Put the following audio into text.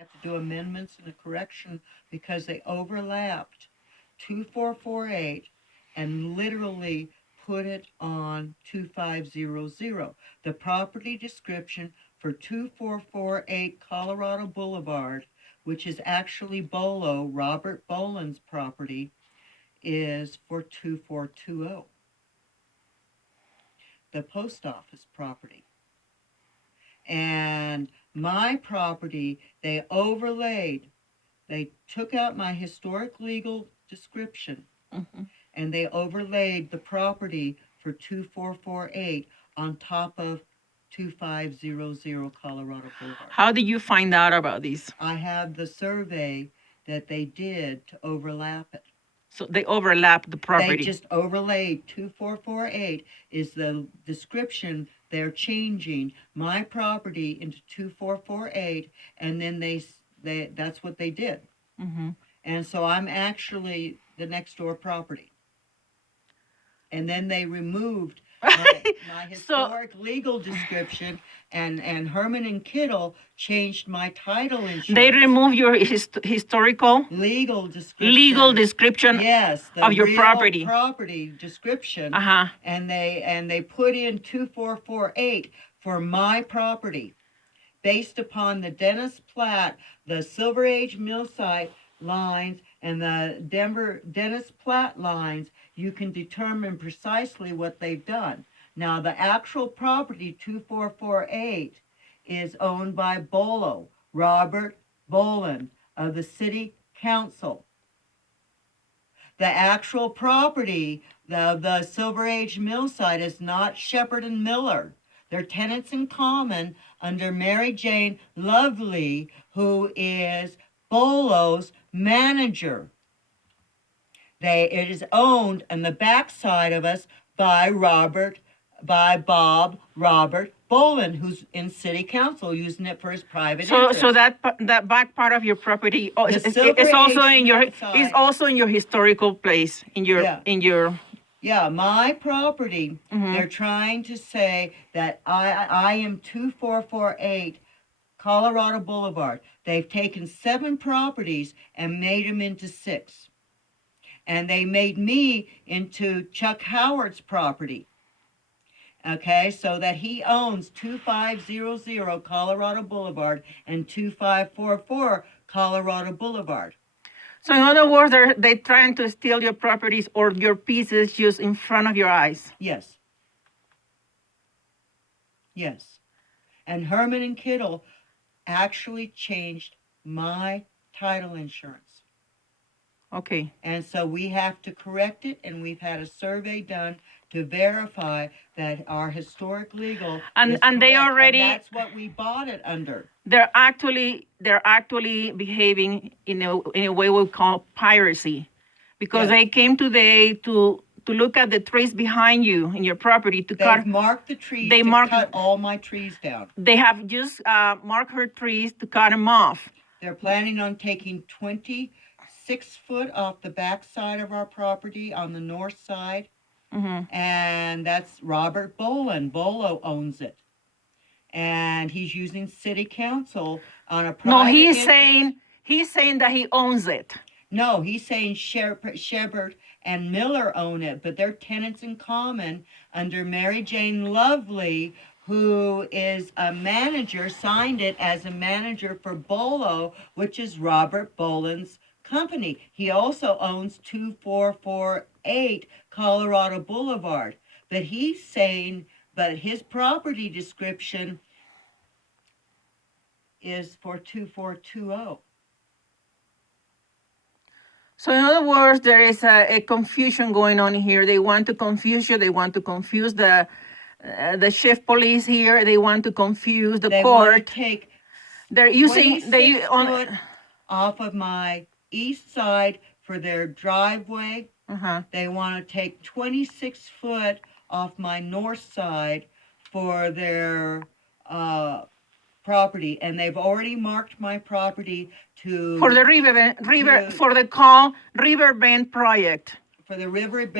have to do amendments and a correction because they overlapped 2448 and literally put it on 2500. The property description for 2448 Colorado Boulevard, which is actually Robert Boland's property, is for 2420. The post office property. And my property, they took out my historic legal description and they overlaid the property for 2448 on top of 2500 Colorado Boulevard. How did you find out about this? I have the survey that they did to overlap it. So they overlap the property. They just overlaid 2448 is the description. They're changing my property into 2448, and then they that's what they did. And so I'm actually the next door property. And then they removed my historic legal description, and Herman and Kittle changed my title insurance. They removed your historical legal description. Yes, of your property description. And they put in 2448 for my property, based upon the Dennis Platt, the Silver Age mill site lines, and the Dennis Platt lines. You can determine precisely what they've done. Now, the actual property, 2448, is owned by Robert Boland of the City Council. The actual property, the Silver Age mill site, is not Shepherd and Miller. They're tenants in common under Mary Jane Lovely, who is Bolo's manager. It is owned on the backside of us by Bob Robert Boland, who's in City Council, using it for his private interest. So that back part of your property is also in your historical place in your. Yeah, my property. They're trying to say that I am 2448 Colorado Boulevard. They've taken 7 properties and made them into 6. And they made me into Chuck Howard's property. Okay, so that he owns 2500 Colorado Boulevard and 2544 Colorado Boulevard. So in other words, they're trying to steal your properties or your pieces just in front of your eyes. Yes. Yes. And Herman and Kittle actually changed my title insurance. Okay. And so we have to correct it, and we've had a survey done to verify that our historic legal is correct, they already, and that's what we bought it under. They're actually behaving in a way we call piracy, because they came today to look at the trees behind you in your property to cut. They've marked the trees. Cut all my trees down. They have just marked her trees to cut them off. They're planning on taking 26 foot off the back side of our property on the north side. And that's Robert Boland. Bolo owns it. And he's using City Council on a private. No, he's saying that he owns it. No, he's saying Shepherd and Miller own it, but they're tenants in common under Mary Jane Lovely, who is a manager, signed it as a manager for Bolo, which is Robert Boland's company. He also owns 2448 Colorado Boulevard. But he's saying, but his property description is for 2420. So in other words, there is a confusion going on here. They want to confuse you. They want to confuse the shift police here. They want to confuse the court. Want to take they're using foot off of my east side for their driveway. They want to take 26 foot off my north side for their property, and they've already marked my property for the Riverbend project. For the Riverbend